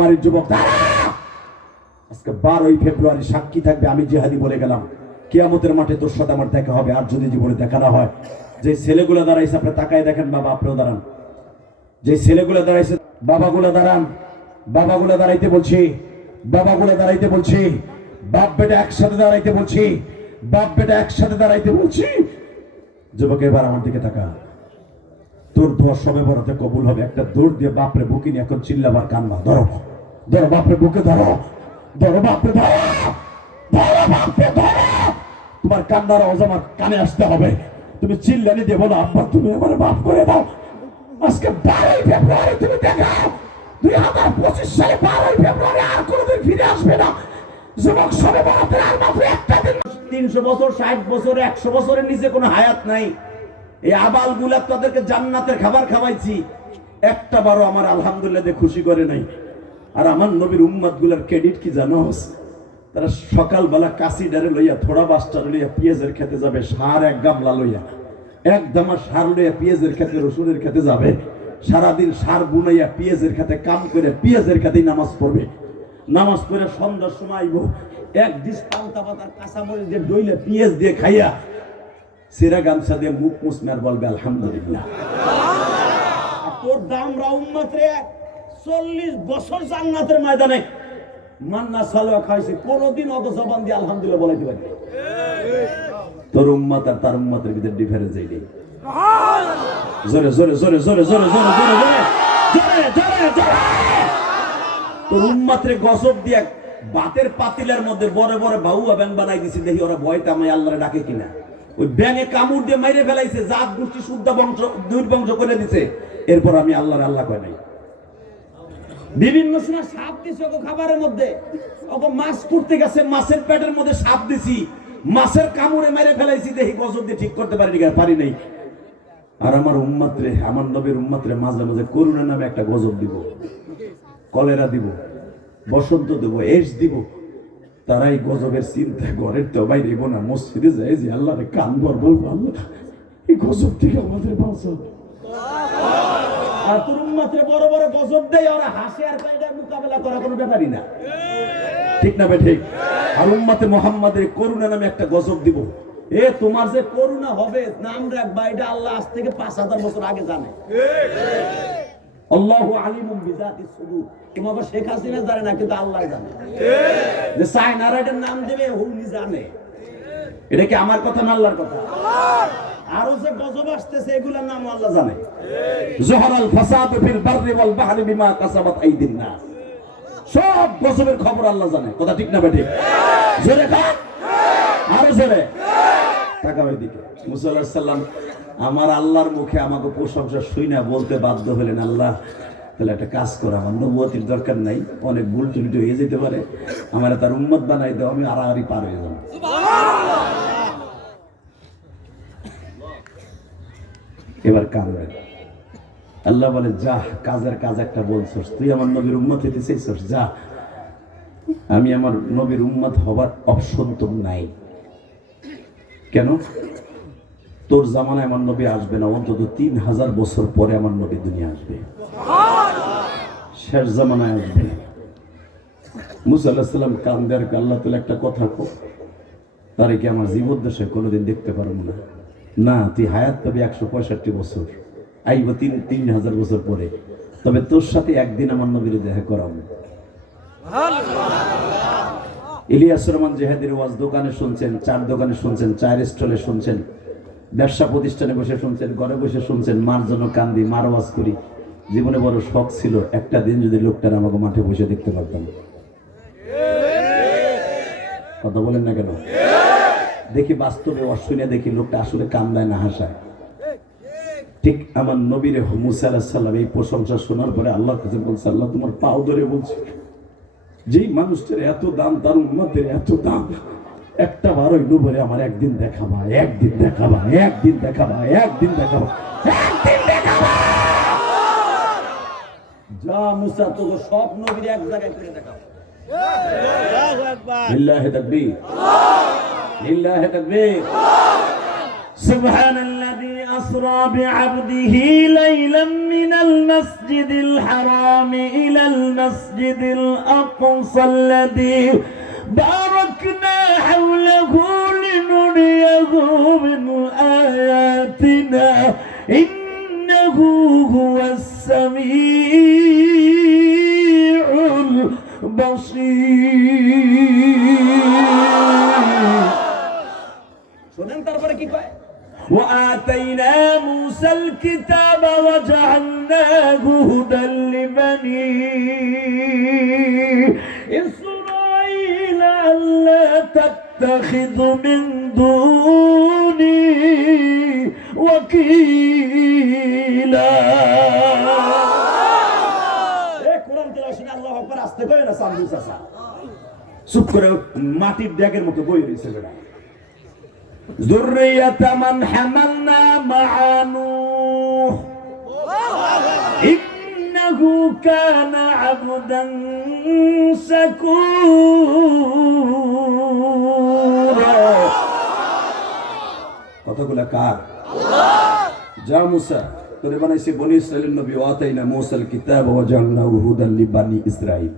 বাড়ির যুবক আজকে 12ই ফেব্রুয়ারি সাক্ষী থাকবে, আমি জিহাদি বলে গেলাম। কিয়ামতের মাঠে তোর সাথে আমার দেখা হবে, আর যদি জীবনে দেখা না হয়। যে ছেলেগুলো দাঁড়াইছে আপনি তাকায় দেখেন, বাবা আপনিও দাঁড়ান। যে ছেলেগুলো দাঁড়াইছে বাবাগুলো দাঁড়ান, বাবাগুলো দাঁড়াইতে বলছি, বাবাগুলো দাঁড়াইতে বলছি, বাপ বেটা একসাথে দাঁড়াইতে বলছি, বাপ বেটা একসাথে দাঁড়াইতে বলছি। যুবক এবার আমার দিকে তাকা, তোর দোয়া সবে বড়তে কবুল হবে। একটা দৌড় দিয়ে বাপরে বুকে নিয়ে এখন চিল্লাবার কান্না, ধরো ধরো বাপরে বুকে ধরো, ধরো বাপরে ধরো, ধরো বাপরে ধরো। তোমার কান্নার আওয়াজ আমার কানে আসতে হবে। তুমি চিল্লানি দিয়ে বলো, আব্বা তুমি আমার মাফ করে দাও। আজকে 12ই ফেব্রুয়ারি তুমি দেখাও, 2025 সালে 12ই ফেব্রুয়ারি আর কোনোদিন ফিরে আসবে না। যুবক সবে বড়তে আর মাত্র একটা দিন। 300 বছর, 60 বছর, 100 বছরের নিচে কোনো হায়াত নাই। এই আবাল গুলা তাদেরকে জান্নাতের খাবার খাওয়াইছি, একটা বারো আমার আলহামদুলিল্লাহ দিয়ে খুশি করে নাই। আর আমার নবীর উম্মত গুলার ক্রেডিট কি জানোস? তারা সকালবেলা কাশি ডারে লইয়া, থোড়া বাসটা লইয়া পেঁয়াজের খেতে যাবে, সার 1 গামলা লইয়া, 1 দামা সার লইয়া পেঁয়াজের খেতে, রসুনের খেতে যাবে। সারাদিন সার বুনাইয়া পেঁয়াজের খেতে কাম করে পেঁয়াজের খেতেই নামাজ পড়বে। নামাজ পড়ে সন্ধ্যার সময় আইব, 1 ডিশ পান্তা পাতার কাঁচামরিচ দিয়ে ডইলে পেঁয়াজ দিয়ে খাইয়া সিরা গামছা দিয়ে মুখ মুছনার বলবে আলহামদুলিল্লাহ। তোর দামরা উম্মত রে 40 বছর জান্নাতের ময়দানে মান্না সালোয়া খাইছে, কোনদিন অত জবান দিয়ে আলহামদুলিল্লাহ বলাইতে পারি। তোর উম্মত আর তার উম্মতের ভিতরে ডিফারেন্স এই নেই। জোরে জোরে জোরে জোরে জোরে জোরে জোরে জোরে জোরে জোরে। তোর উম্মত রে গজব দিয়া বাতের পাতিলের মধ্যে বড় বড় বাউয়া ব্যাং বানাই দিছি, দেখি ওরা ভয়তে আমায় আল্লাহরে ডাকে কিনা। ওই ব্যাঙে কামড় দিয়ে মাইরে ফেলাইছে, জাত গোষ্ঠী শুদ্ধ বংশ দুর্বংশ করে দিছে। এরপর আমি আল্লাহর আল্লাহ কয় নাই। বিভিন্ন সময় সাপ দিছি ওকে খাবারের মধ্যে, ওকে মাছ করতে গেছে, মাছের পেটের মধ্যে সাপ দিছি, মাছের কামড়ে মেরে ফেলাইছি, দেখি গজব দিয়ে ঠিক করতে পারি নাই। আর আমার উম্মত রে, আমার নবীর উম্মত রে মাঝে মাঝে করুণা নামে একটা গজব দিব, কলেরা দিব, বসন্ত দেব, এস দিব। তারাই গজবের চিন্তা ঘরের তো বাইরে না, মসজিদে যায় যে আল্লাহরে কান ভর বলবো, আল্লাহ এই গজব থেকে আমাদের বাঁচাও। আর তোর উম্মতরে বড় বড় গজব দেয়, ওরা হাসে আর এটা মোকাবেলা করা কোনো ব্যাপারই না, ঠিক না ভাই? ঠিক। আর উম্মতে মুহাম্মাদের করুণা নামে একটা গজব দিব। এ তোমার যে করুণা হবে, নাম রাখবা, এটা আল্লাহ আজ থেকে 5000 বছর আগে জানে। আল্লাহু আলিমুম বিযাতিস সুদূর। তোমাকে শেখ হাসিনা জানে না, কিন্তু আল্লাহ জানে। যে চায়নারা এটার নাম দেবে, উনি জানে। এটা কি আমার কথা না আল্লাহর কথা? আরো যে গজব আসতেছে এগুলোর নাম আল্লাহ জানে। জহরাল ফাসাদু ফিল বাররি ওয়াল বাহরি বিমা কাসাবাত আইদিন নাস। সব গজবের খবর আল্লাহ জানে। কথা ঠিক না বেঠিক? জোরে কর, আরো জোরে। তাকাও এদিকে। মুসা আলাইহিস সালাম আমার আল্লাহর মুখে আমাকে প্রশংসা শুইনা বলতে বাধ্য হলেন, আল্লাহ তাহলে একটা কাজ কর, আমার নবুয়তির দরকার নাই, অনেক ভুল ত্রুটি হয়ে যেতে পারে, আমার তার উম্মত বানাই দাও, আমি আড়াআড়ি পার হয়ে যাব। এবার কাঁদবেন। আল্লাহ বলে, যা, কাজের কাজ একটা বলছস, তুই আমার নবীর উম্মত হইতে চাইছস, যা। আমি আমার নবীর উম্মত হবার অপশন তো নাই। কেন? তোর জামানায় আমার নবী আসবে না, অন্তত 3000 বছর পরে আমার নবী দুনিয়া আসবে, শেষ জামানায় আসবে। মুসা আলাইহিস সালাম কান্দে আর আল্লাহ তাআলা একটা কথা কো, তারে কি আমার জীবদ্দশায় কোনোদিন দেখতে পারবো না? না, তুই হায়াত পাবি 165 বছর, আইব 3000 বছর পরে, তবে তোর সাথে একদিন আমার নবীর দেখা করাবো। ইলিয়াস রহমান জেহাদির ওয়াজ দোকানে শুনছেন, চার দোকানে শুনছেন, চায়ের স্টলে শুনছেন, ব্যবসা প্রতিষ্ঠানে বসে শুনছেন, ঘরে বসে শুনছেন, মার জন্য কান্দি, মার ওয়াজ করি। জীবনে বড় শখ ছিল একটা দিন যদি লোকটার আমাকে মাঠে বসে দেখতে পারতাম। কথা বলেন না কেন? দেখি বাস্তবে অশুনে দেখি লোকটা আসলে কান্দায় না হাসায়। ঠিক আমার নবীর মুসা আলাইহিস সালাম এই প্রশংসা শোনার পরে আল্লাহর কাছে বলছে, আল্লাহ তোমার পাও ধরে বলছি, যেই মানুষটার এত দাম, তার উম্মতের এত দাম, একটা বার হইল বলে আমার একদিন দেখাবা, একদিন দেখাবা, একদিন দেখাবা, একদিন দেখাবা, একদিন দেখাবা। যা মুসা, তোকে সব নবীর এক জায়গায় করে দেখাবো। আল্লাহু আকবার, লিল্লাহি তাকবীর, লিল্লাহি তাকবীর। সুবহানাল্লাযী أسرى بعبده ليلا من المسجد الحرام إلى المسجد الأقصى الذي باركنا حوله لنريه من آياتنا إنه هو السميع البصير. শুনেন তারপরে কি কয় وآتينا موسى الكتاب وجعلناه هدى لبني إسرائيل ألا تتخذوا من دوني وكيلا. কোরআন তেলাওয়াত শুনে আল্লাহু আকবার আস্তে কয় না সামনে চাচা চুপ করে মাটির ড্যাগের মতো বই রইছে বেটা। ذرية من حملنا مع نوح إنه كان عبدا شكورا. কতগুলা কার যা মুসা তোরে বানাইছে বনি ইসরাইলের নবী ওয়াতাইনা মুসাল কিতাব ওয়া জাআলনাহু হুদাল লিবানি ইসরাইল।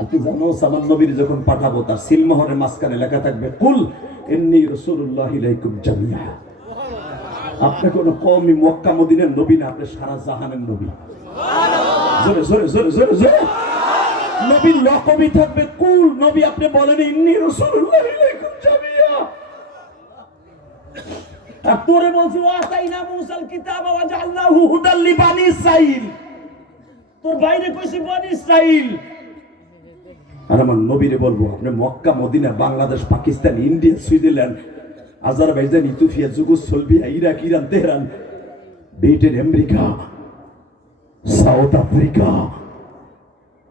আপনি জানো সামান নবীর যখন পাঠাবো তার সিলমোহরের মাঝখানে লেখা থাকবে কুল ইন্নী রাসূলুল্লাহি ইলাইকুম জামিআ। আপনি কোন কওমি মক্কা মদিনার নবী না, আপনি সারা জাহানের নবী। জোরে জোরে জোরে জোরে জোরে নবীর লকবই থাকবে কুল। নবী আপনি বলেন ইন্নী রাসূলুল্লাহি ইলাইকুম জামিআ। আর তোরে বলছি ওয়াতাইনা মুসাল কিতাব ওয়া জাআলনাহু হুদাল লিবানি ইসরাইল। তোর বাইরে কইছি বনি ইসরাইল। আর আমার নবীরে বলবো আপনি Mecca Medina Bangladesh Pakistan India Switzerland Azerbaijan Ethiopia Yugoslavia Iraq Iran Tehran Britain America South Africa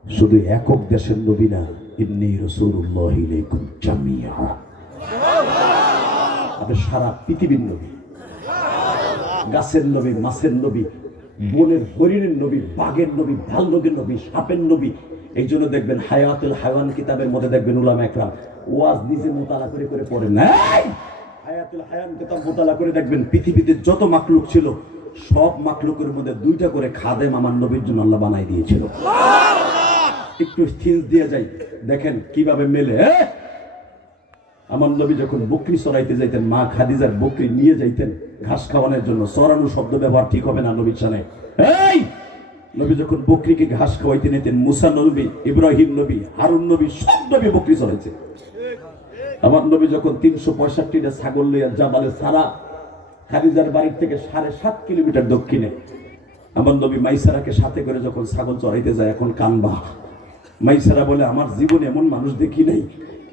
শুধু একক দেশের নবী না, ইন্নী রাসূলুল্লাহি ইলাইকুম জামিআ। আপনি সারা পৃথিবীর নবী, গাছের নবী, মাছের নবী, বনের হরিণের নবী, বাঘের নবী, ভাল্লুকের নবী, সাপের নবী। এই জন্য দেখবেন হায়াতুল হায়াওয়ান কিতাবের মধ্যে দেখবেন উলামা একরাম ওয়াজ নিজে মোতালা করে করে পড়েন। হায়াতুল হায়াওয়ান কিতাব মোতালা করে দেখবেন পৃথিবীতে যত মাখলুক ছিল সব মাখলুকের মধ্যে দুইটা করে খাদেম আমার নবীর জন্য আল্লাহ বানাই দিয়েছিল। একটু থিন্স দিয়ে যাই দেখেন কিভাবে মেলে। আমার নবী যখন বকরি চড়াইতে যাইতেন মা খাদিজার বকরি নিয়ে যাইতেন ঘাস খাওয়ানোর জন্য। চড়ানো শব্দ ব্যবহার ঠিক হবে না নবীর সামনে। এই নবী যখন বকরিকে ঘাস খাওয়াইতে নিতেন, মুসা নবী, ইব্রাহিম নবী, হারুন নবী সব নবী বকরি চড়াইছে। আমার নবী যখন 365টা ছাগল লইয়া জাবালে সারা খাদিজার বাড়ির থেকে 7.5 কিলোমিটার দক্ষিণে আমার নবী মাইসারাকে সাথে করে যখন ছাগল চড়াইতে যায়, এখন কানবা মাইসারা বলে আমার জীবনে এমন মানুষ দেখি নাই।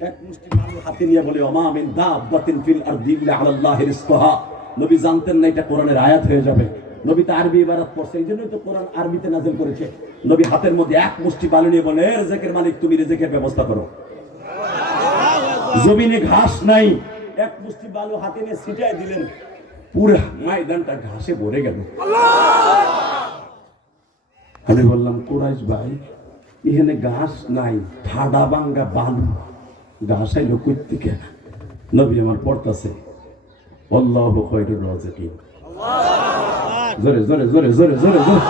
এক মুষ্টি মানুষ হাতে নিয়ে বলে ওমা মিন দাব্বাতিন ফিল আরদি ইল্লা আলাল্লাহি রিজকুহা। নবী জানতেন না এটা কোরআনের আয়াত হয়ে যাবে। নবী তো আরবি ইবারত পড়ছে, এই জন্যই তো কোরআন আরবিতে নাযিল করেছে। নবী হাতের মধ্যে এক মুষ্টি বালু নিয়ে বলে রিজকের মালিক তুমি রিজকের ব্যবস্থা করো। জমিনে ঘাস নাই, এক মুষ্টি বালু হাতে নিয়ে ছিটায় দিলেন, পুরো ময়দানটা ঘাসে ভরে গেল। আমি বললাম কুরাইশ ভাই এখানে ঘাস নাই, ঠাডা ভাঙ্গা বালু, ঘাস আইলো কই থেকে? নবী আমার পড়তাছে আল্লাহু খায়রুর রাযিকিন। জোরে জোরে জোরে জোরে জোরে জোরে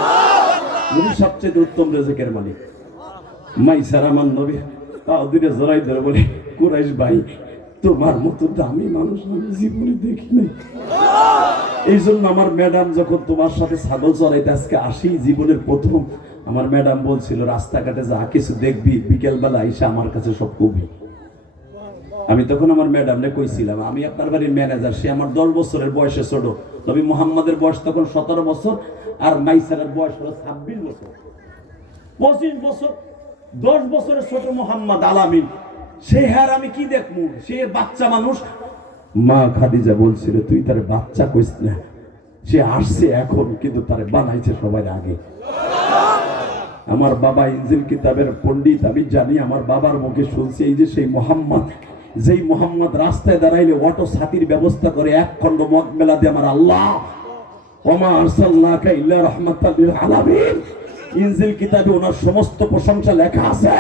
নবী সবচেয়ে উত্তম রিজকের মালিক। মাইসারা আমার নবী তাও দিনে জড়াই ধরে বলে কুরাইশ ভাই তোমার মতো দামি মানুষ আমি জীবনে দেখি নাই। এই জন্য আমার ম্যাডাম যখন তোমার সাথে ছাগল চড়াইতে আজকে আসি জীবনের প্রথম, আমার ম্যাডাম বলছিল রাস্তাঘাটে যা কিছু দেখবি বিকেলবেলা আইসা আমার কাছে সব কবি। আমি তখন আমার ম্যাডামকে কইছিলাম আমি আপনার বাড়ির ম্যানেজার, সে আমার 10 বছরের বয়সে ছোট। নবী মুহাম্মাদের বয়স তখন 17 বছর আর মাইসারের বয়স হলো 26 বছর। 25 বছর 10 বছরের ছোট মুহাম্মদ আলামিন, সে হার আমি কি দেখবো? সে বাচ্চা মানুষ। মা খাদিজা বলছিল তুই তার বাচ্চা কইস না, সে আসছে এখন কিন্তু তারে বানাইছে সবার আগে। আমার বাবা ইনজিল কিতাবের পণ্ডিত, আমি জানি আমার বাবার মুখে শুনছি এই যে সেই মুহাম্মদ, যেই মুহাম্মদ রাস্তায় দাঁড়াইলে অটো ছাতির ব্যবস্থা করে এক খণ্ড মদ মেলা দিয়ে আমার আল্লাহ ওমা আরসালনাকা ইল্লা রাহমাতাল লিল আলামিন, ইনজিল কিতাবে ওনার সমস্ত প্রশংসা লেখা আছে।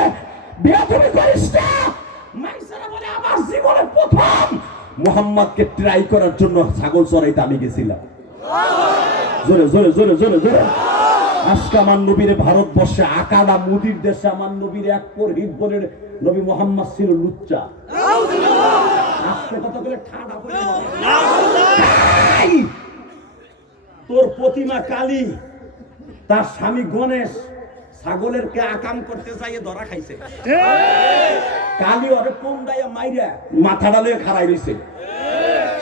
বেয়াদবি করিস না। মাইসারা বলে আমার জীবনের প্রথম মুহাম্মদকে ট্রাই করার জন্য ছাগল চড়াইতে আমি গেছিলাম। জোরে জোরে জোরে জোরে জোরে। আজকে আমার নবীরে ভারতবর্ষে আকাডা মুদির দেশে আমার নবীর এক পরহিত বলে নবী মুহাম্মদ ছিল লুচ্চা। আজকে কত করে ঠাডা করে তোর প্রতিমা কালী, তার স্বামী গণেশ ছাগলের কে আকাম করতে যাইয়ে ধরা খাইছে। কালী ওরে কোন্দাইয়া মাইরা মাথা ডালে খাড়াই রইছে।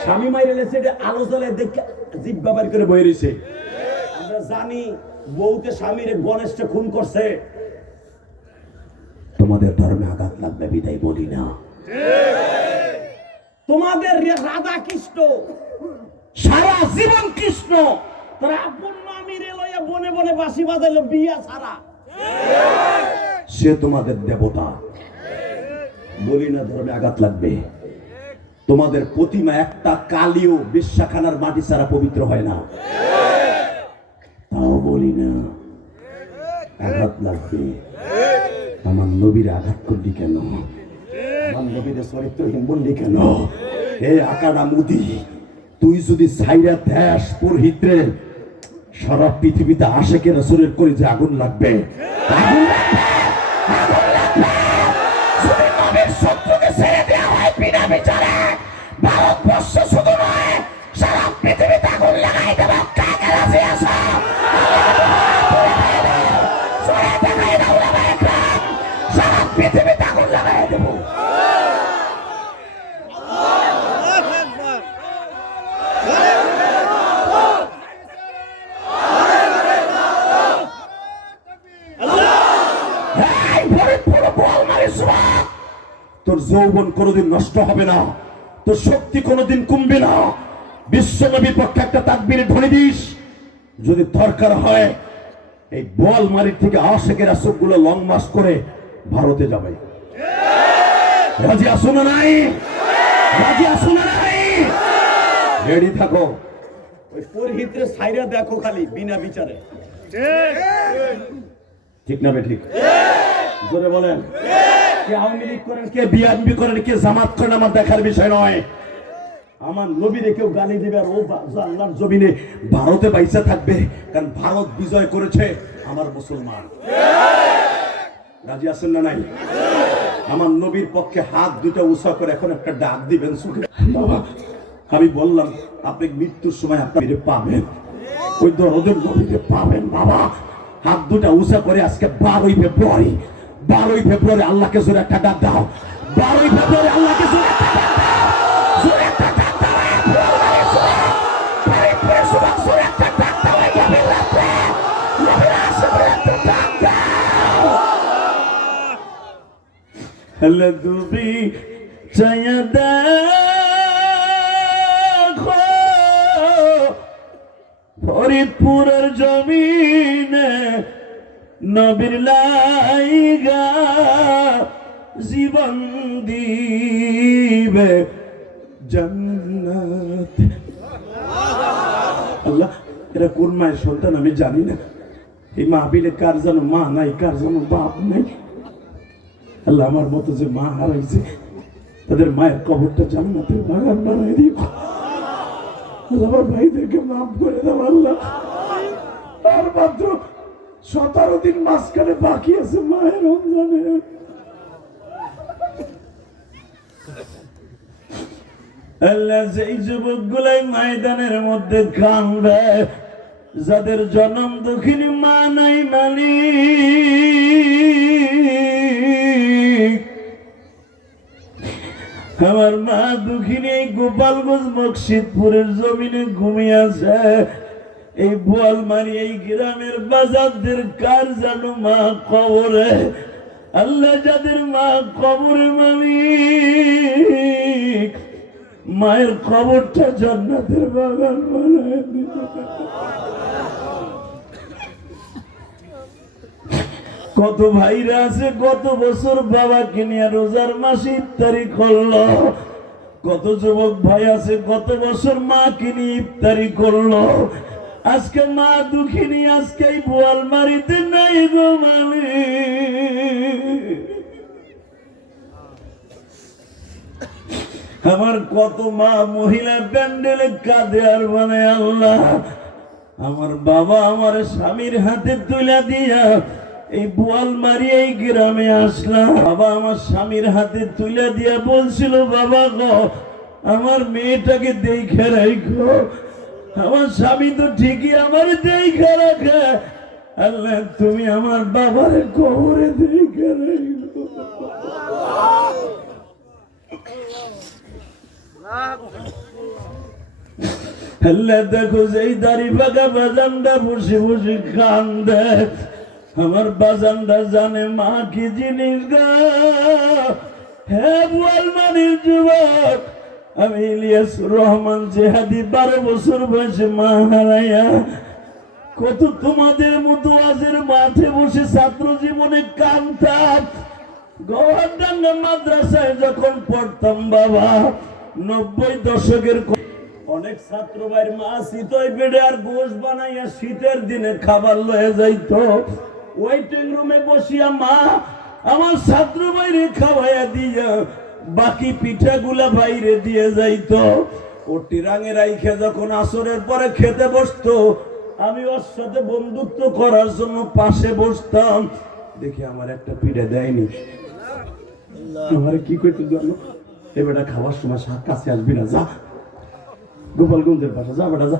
স্বামী মাইরে লেছে আলো জ্বলে দেখে জিব্বা বাড়ি করে বয়ে রইছে। আমরা জানি বউতে স্বামীরে গণেশকে খুন করছে। তোমাদের ধর্মে আঘাত লাগবে বিদায় বলি না। তোমাদের রাধা কৃষ্ণ সারা জীবন কৃষ্ণ, তারা আপন মামিরে লইয়া বনে বনে বাঁশি বাজাইলো বিয়া ছাড়া। সে তোমাদের দেবতা। বলি না ধর্মে আঘাত লাগবে। তোমাদের প্রতিমা একটা কালিও বিশ্বাখানার মাটি ছাড়া পবিত্র হয় না। তাও বলি না আঘাত লাগবে। আমার নবীর আঘাত করলি কেন? আমার নবীর চরিত্রহীন বললি কেন? এ আকাডা মুদি, তুই যদি সাইরা দেশ পুরোহিত্রে সারা পৃথিবীতে আশেকের রাসূলের করে যে আগুন লাগবে, আগুন লাগবে, আগুন লাগবে। যদি নবীর শত্রুকে ছেড়ে দেওয়া হয় বিনা বিচারে, ভারতবর্ষ শুধু নয় সারা পৃথিবীতে আগুন লাগাই দেব। কাকে রাজি আছো? সারা পৃথিবীতে আগুন লাগাই দেব। তোর যৌবন কোনোদিন নষ্ট হবে না, তোর শক্তি কোনোদিন কমবে না। বিশ্বনবীর পক্ষে একটা তাকবীরে ধ্বনি দিস। যদি দরকার হয় এই বোয়ালমারির থেকে আশেকের আসকগুলো লং মার্চ করে ভারতে যাবে। রাজি আসো না নাই? রাজি আসো না নাই? রেডি থাকো। ওই পুরোহিতরে সাইরা দেখো খালি বিনা বিচারে। ঠিক না ঠিক? জোরে বলেন। কে আওয়ামী লীগ করেন, কে বিএনপি করেন, কে জামাত করেন, আমার দেখার বিষয় নয়। আমার নবীরে কেউ গালি দিবে আর ও আল্লাহর জমিনে ভারতে বাইসা থাকবে, কারণ ভারত বিজয় করেছে আমার মুসলমান। রাজি আছেন না নাই? আমার নবীর পক্ষে হাত দুটো উঁচা করে এখন একটা ডাক দিবেন সুখে। বাবা আমি বললাম আপনি মৃত্যুর সময় আপনি পাবেন, ওই দরদের নবীরে পাবেন। বাবা হাত দুটা উঁচা করে আজকে 12ই ফেব্রুয়ারি, 12ই ফেব্রুয়ারি আল্লাহকে জোরে একটা ডাক দাও। 12ই ফেব্রুয়ারি আল্লাহকে জোরে একটা ডাক দাও, জোরে একটা ডাক দাও। জোরে একটা ডাক দাও। আল্লাহ তুমি চাইয়া দেখো ফরিদপুরের জমিনে নবীর লাইগা জীবন দিবে জান্নাত। আল্লাহ এরা কোন মায়ের সন্তান আমি জানি না। এই মাহফিলে কার যেন মা নাই, কার যেন বাপ নাই। আল্লাহ আমার মতো যে মা হারাইছে তাদের মায়ের কবরটা জান্নাতের বাগান বানাই দিও। আল্লাহ আমার ভাইদেরকে মাফ করে দাও। আল্লাহ আর মাত্র 17 দিন মাঝখানে বাকি আছে মায়ের রমজানে। আল্লাহ যেই যুবক গুলাই ময়দানের মধ্যে কান্দে, যাদের জন্ম দুঃখিনী মা নাই মালিক, আমার মা দুঃখিনী এই গোপালগঞ্জ মকসিদপুরের জমিনে ঘুমিয়ে আছে। এই বোয়ালমারি এই গ্রামের বাজারদের কার জানো মা কবরে। আল্লাহ যাদের মা কবরে মালিক, মায়ের কবরটা জান্নাতের বাগান বানায় দিতে। কত ভাইরা আছে কত বছর বাবাকে নিয়ে রোজার মাসে ইফতারি করলো, কত যুবক ভাই আছে কত বছর মাকে নিয়ে ইফতারি করলো। আজকে মা দুঃখিনী, আজকে এই বোয়ালমারিতে নাই গো মালিক। আমার কত মা মহিলা প্যান্ডেলে কাঁদে আর মানে আল্লাহ আমার বাবা আমার স্বামীর হাতে তুলে দিয়া এই বোয়ালমারি এই গ্রামে আসলাম। বাবা আমার স্বামীর হাতে তুলে দিয়া বলছিল, বাবা গো আমার মেয়েটাকে দেখে রাখো। আমার স্বামী তো ঠিকই আমার দেখে রাখে, আল্লাহ তুমি আমার বাবার কবরে দেখে রাখো। আল্লাহ দেখো যেই দাড়ি পাকা বাজানটা বসে বসে কান্দে, আমার বাজানটা জানে মা কি জিনিস গা। হ্যাঁ বোয়ালমারির যুবক আমি ইলিয়াস রহমান জেহাদি 12 বছর বয়সে মা হারাইয়া কত তোমাদের মতো আজের মাঠে বসে ছাত্র জীবনে কান্দতাম। গোয়ারডাঙ্গা মাদ্রাসায় যখন পড়তাম বাবা 90 দশকের অনেক ছাত্র ভাইয়ের মা শীতই পেড়ে আর গোশ বানাইয়া শীতের দিনে খাবার লয়ে যাইতো। ওয়েটিং রুমে বসিয়া মা আমার ছাত্র ভাইরে খাওয়াইয়া দিয়া বাকি পিঠাগুলা বাইরে দিয়ে যাইতো। ও টিরাঙে রাইখে যখন আসরের পরে খেতে বসতো আমি ওর সাথে বন্ধুত্ব করার জন্য পাশে বসতাম। দেখি আমার একটা পিঠে দেয়নি, আমার কি করতে জানো, এবারে খাওয়ার সময় কাছে আসবি না, যা গোপালগঞ্জের পাশে যা বেটা যা,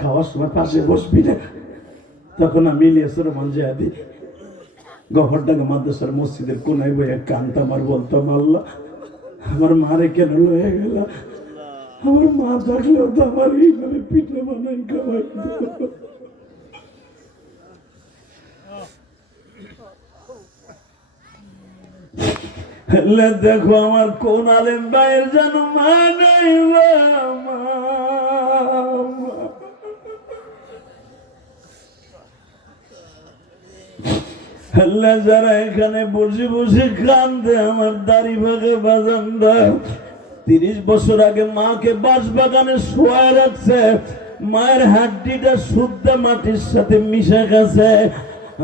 খাওয়ার সময় পাশে বসবি না। তখন আমি ইলিয়াস রহমান জিহাদি গহরডাঙ্গা মাদ্রাসার মসজিদের কোনায় বইয়ে কানতাম আর বলতাম, আল্লাহ আমার মারে কেন লয়ে গেল, আমার মা থাকলেও তো আমার এইভাবে পিঠে বানাই খাওয়াইতো। দেখো আমার কোন আলেম ভাইয়ের যেন মা নাই, আল্লাহ যারা এখানে বসে বসে কান্দে আমার দাড়ি ভাগে বাজানরা 30 বছর আগে মাকে বাঁশ বাগানে শোয়া রাখছে, মায়ের হাড্ডিটা শুদ্ধ মাটির সাথে মিশে গেছে।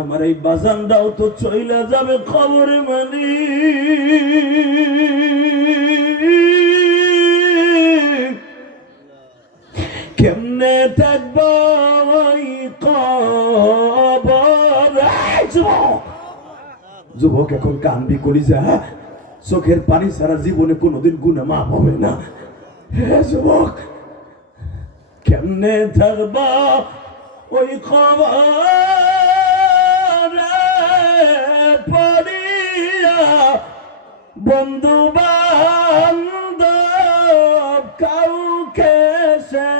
আমার এই বাজানটাও তো চইলা যাবে খবরে মানি। কেমনে থাকবো ওই কবর। যুবক এখন কানবি করি যা, চোখের পানি ছাড়া জীবনে কোনোদিন গুনাহ মাফ হবে না। হে যুবক কেমনে থাকবো ওই খবর পড়িয়া, বন্ধু বান্ধব কাউকে সে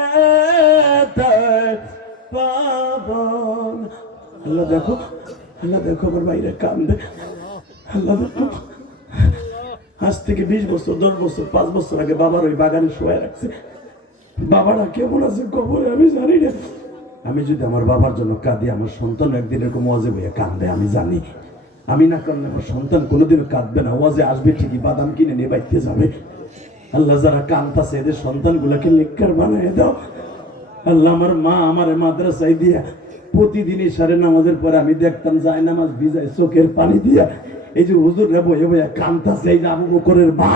পাবন। আল্লাহ দেখো, আল্লাহ দেখো আমার বাইরে কান্দে, আল্লাহ দেখো আজ থেকে 20 বছর 10 বছর 5 বছর আগে বাবার ওই বাগানে শোয়া রাখছে। বাবারা কেমন আছে কবরে আমি জানি না। আমি যদি আমার বাবার জন্য কাঁদি, আমার সন্তান একদিন এরকম ওয়াজে বইয়া কান্দে আমি জানি। আমি না কারণে আমার সন্তান কোনোদিনও কাঁদবে না, ওয়াজে আসবে ঠিকই, বাদাম কিনে নিয়ে বাইতে যাবে। আল্লাহ যারা কাঁদতাছে এদের সন্তানগুলাকে নেককার বানায় দাও। আল্লাহ আমার মা আমার মাদ্রাসায় দিয়া প্রতিদিন ইশারে নামাজের পরে আমি দেখতাম যায় নামাজ ভিজায় চোখের পানি দিয়া এই যে হুজুররা বইয়ে বইয়া কাঁদতাছে, এই যে আবু বকরের মা,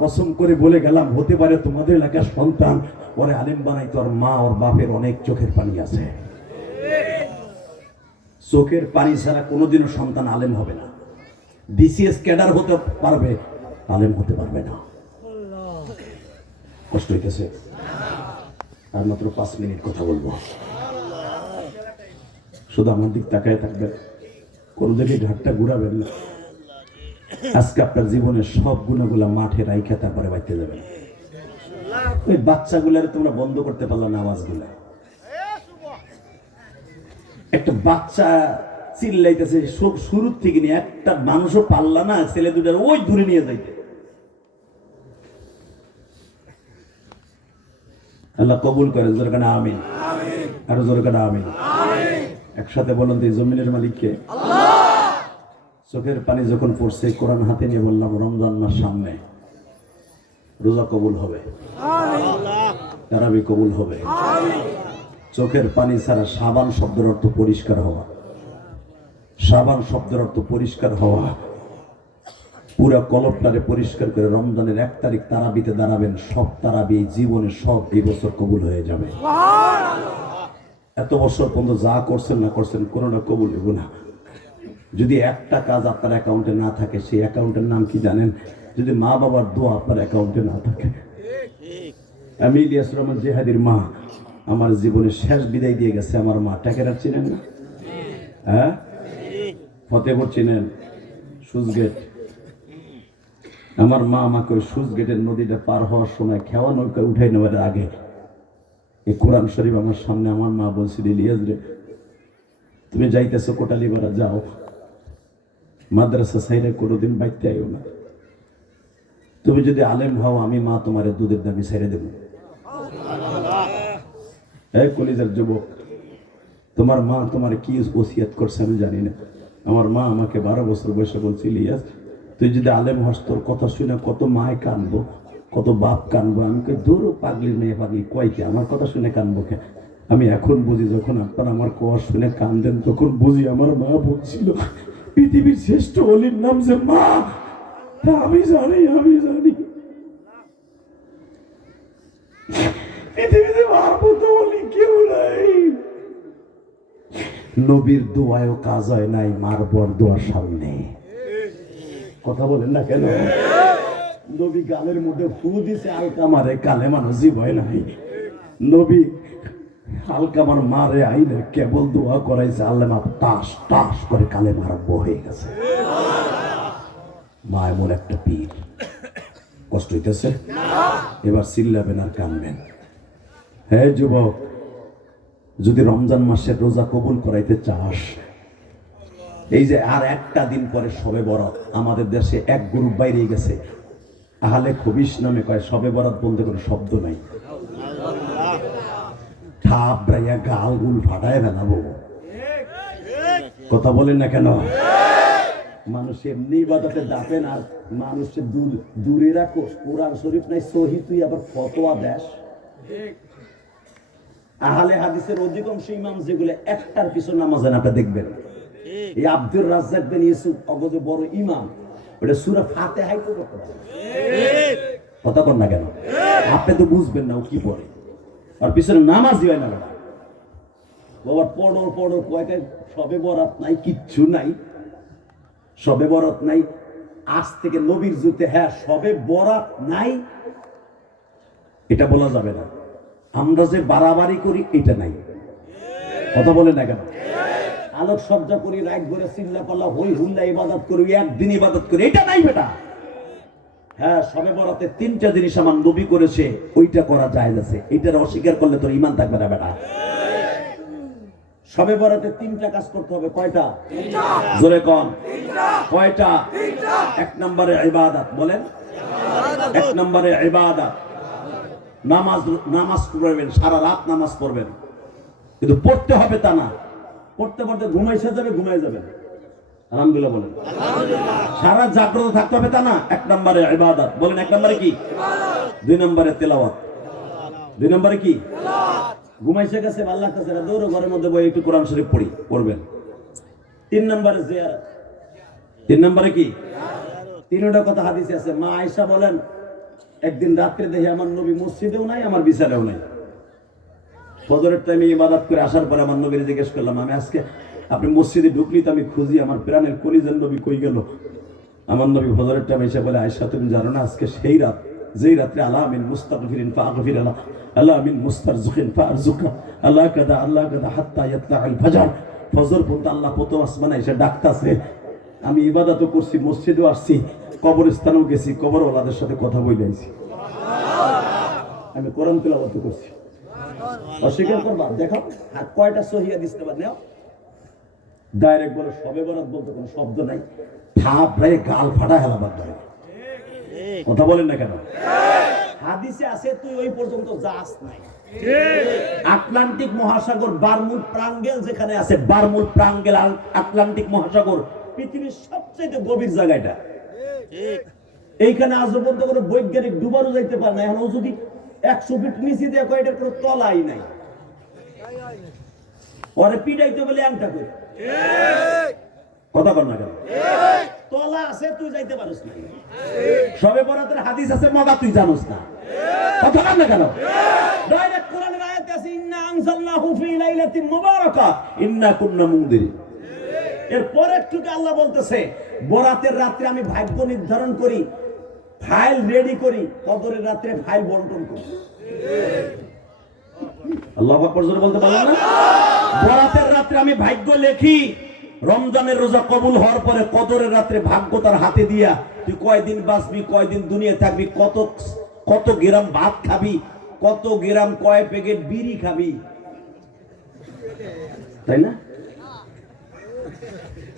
কসম করে বলে গেলাম হতে পারে তোমাদের এলাকার সন্তান ওরে আলেম বানাই, তোর মা ওর বাপের অনেক চোখের পানি আছে। চোখের পানি ছাড়া কোনোদিনও সন্তান আলেম হবে না। বিসিএস ক্যাডার হতে পারবে, আলেম হতে পারবে না। কষ্ট হইতেছে, আর মাত্র 5 মিনিট কথা বলবো, শুধু আমার দিক তাকায় থাকবেন, কোনো দিকে ঘাটটা ঘুরাবেন না। আজকে আপনার জীবনের সব গুণাগুলা মাঠে রাইখা তারপরে বাইতে যাবেন। ওই বাচ্চাগুলারে তোমরা বন্ধ করতে পারলা না আওয়াজগুলা। একটা বাচ্চা চিল্লাইতেছে সব শুরুর থেকে নিয়ে, একটা মানুষও পারলা না ছেলে দুটার ওই দূরে নিয়ে যাইতে। আল্লাহ কবুল করেন, জোরে কানা আমিন, আরো জোরে কানা আমিন। একসাথে বলুন তো, এই জমিনের মালিক কে? আল্লাহ। চোখের পানি যখন পড়ছে কোরআন হাতে নিয়ে বললাম রমজান মাস সামনে, রোজা কবুল হবে, তারাবি কবুল হবে। চোখের পানি ছাড়া সাবান শব্দের অর্থ পরিষ্কার হওয়া, সাবান শব্দের অর্থ পরিষ্কার হওয়া। পুরা কলবটারে পরিষ্কার করে রমজানের 1 তারিখ তারাবিতে দাঁড়াবেন, সব তারাবি জীবনে সব এই বছর কবুল হয়ে যাবে। এত বছর পর্যন্ত যা করছেন না করছেন কোনোটা কবুল হইব না। যদি একটা কাজ আপনার অ্যাকাউন্টে না থাকে, সেই অ্যাকাউন্টের নাম কি জানেন? যদি মা বাবার দোয়া আপনার অ্যাকাউন্টে না থাকে। আমি ইলিয়াস রহমান জেহাদির মা, আমার জীবনে শেষ বিদায় দিয়ে গেছে আমার মা। টাকেরার চিনেন না? হ্যাঁ, ফতেপুর চিনেন? সুজগেট। আমার মা আমাকে ওই সুজগেটের নদীটা পার হওয়ার সময় খেওয়া নৌকা উঠাই নেওয়ার আগে এই কোরআন শরীফ আমার সামনে, আমার মা বলছিল, ইলিয়াস রে তুমি যাইতেছো কোটালীপাড়া, যাও, মাদ্রাসা সাইরে কোনোদিন বাইতে আইও না। তুমি যদি আলেম হও, আমি মা তোমার দুধের দাবি ছেড়ে দেব। এই কলিজার যুবক, তোমার মা তোমার কি ওসিয়াত করছে আমি জানি না। আমার মা আমাকে 12 বছর বয়সে বলছিল, ইলিয়াস তুই যদি আলেম হস, তোর কথা শুনে কত মায় কানবো, কত বাপ কানবো। আমি কই দূর, পাগলির মেয়ে পাগলি, কয় কি আমার কথা শুনে কানবো কে? আমি এখন বুঝি, যখন আপনারা আমার কথা শুনে কান্দেন তখন বুঝি আমার মা বলছিল পৃথিবীর শ্রেষ্ঠ অলির নাম যে মা। আমি জানি পৃথিবীতে মার মতো অলি কেউ নাই। নবীর দোয়ায়ও কাজ হয় নাই, মার বর দোয়ার সামনে। কথা বলেন না কেন? নবী গালের মধ্যে ফু দিছে, আলকামারে কালে মানুষ জীবয় নাই। নবী আলকামার মারে আইলে কেবল দোয়া করাইছে, আল্লাহ মা টাস টাস করে কালে আরম্ভ হয়ে গেছে। মা এমন একটা পীর। কষ্ট হইতেছে? এবার চিল্লাবেন আর কানবেন। হ্যাঁ যুবক, যদি রমজান মাসের রোজা কবুল করাইতে চাস, এই যে আর একটা দিন পরে শবে বরাত, আমাদের দেশে এক গ্রুপ বাইরে গেছে, আহলে খবিশ নামে কয় শবে বরাত বলতে কোনো শব্দ নাই। ঠাপ রাইয়া গাল গুল ফাটায় ফেলাবো। কথা বলেন না কেন? মানুষ এমনি ইবাদতে ডাকেন আর মানুষের দূরে রাখো। কোরআন শরীফ নাই সহি, তুই আবার ফতোয়া দেশ। আহলে হাদিসের অধিকাংশ ইমাম যেগুলো একটার পিছনে নামাজ না, আপনি দেখবেন এই আব্দুর রাজ্জাক বিন ইউসুফ অগজ বড় ইমাম, ওটা সূরা ফাতিহাই তো পড়তে পারে। কথা বল না কেন? আপনি তো বুঝবেন না ও কি পড়ে, আর পিছনে নামাজই হয় না। বাবা পড়ো কয়টা সবে বরাত নাই, কিচ্ছু নাই, সবে বরাত নাই। আজ থেকে নবীর যুদ্ধে, হ্যাঁ সবে বরাত নাই এটা বলা যাবে না। আমরা যে বাড়াবাড়ি করি এটা নাই। কথা বলে না কেন? আলোক সজ্জা করি, রাত ভরে চিল্লা পাল্লা হই হুল্লা ইবাদত করি, একদিন ইবাদত করি, এটা নাই বেটা। হ্যাঁ সবে বরাতে 3টা জিনিস আমার নবী করেছে, ওইটা করা যায় আছে। এটার অস্বীকার করলে তোর ঈমান থাকবে না বেটা। সবে বরাতে 3টা কাজ করতে হবে। কয়টা? জোরে কোন কয়টা? 1 নম্বরে ইবাদত। বলেন 1 নম্বরে ইবাদত। নামাজ পড়বেন, সারা রাত নামাজ পড়বেন, কিন্তু পড়তে হবে তা না। পড়তে ঘুমাইছে যাবেন। আলহামদুলিল্লাহ বলেন। সারা জাগ্রত থাকতে হবে তা না। 1 নম্বরে ইবাদত। বলেন 1 নম্বরে কি? 2 নম্বরে তেলাওয়াত। 2 নম্বরে কি? ঘুমাইছে গেছে, ভালো লাগতেছে না, দৌড়ো ঘরের মধ্যে বই একটু কোরআন শরীফ পড়বেন। 3 নম্বরে জিয়ারত। 3 নম্বরে কি? 3টা কথা হাদিসে আছে। মা আয়েশা বলেন, একদিন রাত্রে দেখি আমার নবী মসজিদেও নাই, আমার বিছানায়ও নাই। ফজরের টাইমে ইবাদত করে আসার পরে আমার নবীর জিজ্ঞেস করলাম, আমি আজকে আপনি মসজিদে ঢুকলি তো আমি খুঁজি আমার প্রাণের কলিজার নবী কই গেল? আমার নবী ফজরের টাইমে এসে বলে, আয়েশা তুমি জানো না আজকে সেই রাত যেই রাত্রে আল্লাহ মিন মুস্তাগফিরিন ফাগফির আল্লাহ, আল্লাহ মিন মুস্তারযিকিন ফারযুকা, আল্লাহ কাদা হাত্তা ইয়াতলাউল ফজর। ফজর পর্যন্ত আল্লাহ প্রথম আসমানে এসে ডাকতাছে। আমি ইবাদতও করছি, মসজিদেও আসছি, কবরস্থানেও গেছি, কবরওয়ালাদের সাথে কথা বলে আইছি, আমি কোরআন তিলাওয়াত করছি। অস্বীকার করবা? দেখো আর কয়টা সহি হাদিস দিতে পারে। ডাইরেক্ট বলে সবে বরাত বলতে কোনো শব্দ নাই, ঠাপ রায়ে গাল ফাটা হেলাবার ধরে। কথা বলেন না কেন? হাদিসে আছে তুই ওই পর্যন্ত যাস নাই। আটলান্টিক মহাসাগর বারমুড ট্রায়াঙ্গেল যেখানে আছে, বারমুড ট্রায়াঙ্গেল আটলান্টিক মহাসাগর পৃথিবীর সবচেয়ে গভীর জায়গাটা। এইখানে আজ পর্যন্ত কোনো বৈজ্ঞানিক ডুবারও যাইতে পারে না। এখন যদি 100 ফিট নিচে দিয়ে কয়টার কোনো তলাই নাই, ওরে পিটাইতে বলে আংটা করে। কথা বল না কেন? তলা আছে আছে তুই যাইতে পারিস না। সবে বরাতের হাদিস আছে মগা তুই জানোস না, কথা বল না কেন? ডাইরেক্ট কোরআনের আয়াতে আছে ইন্না আনজালনাহু ফি লাইলাতিন মুবারাকা ইন্না কুন্না মুনদিরিন। এর পরের টুকে আল্লাহ বলতেছে বরাতের রাতে আমি ভাগ্য নির্ধারণ করি, ফাইল রেডি করি, কদরের রাতে ফাইল বন্টন করি। আল্লাহু আকবার জোরে বলতে পারলেন না? বরাতের রাতে আমি ভাগ্য লেখি, রমজানের রোজা কবুল হওয়ার পরে কদরের রাতে ভাগ্য তার হাতে দিয়া তুই কয়দিন বাঁচবি, কয়দিন দুনিয়া থাকবি, কত গ্রাম ভাত খাবি, কত গ্রাম কয় প্যাকেট বিড়ি খাবি, তাই না?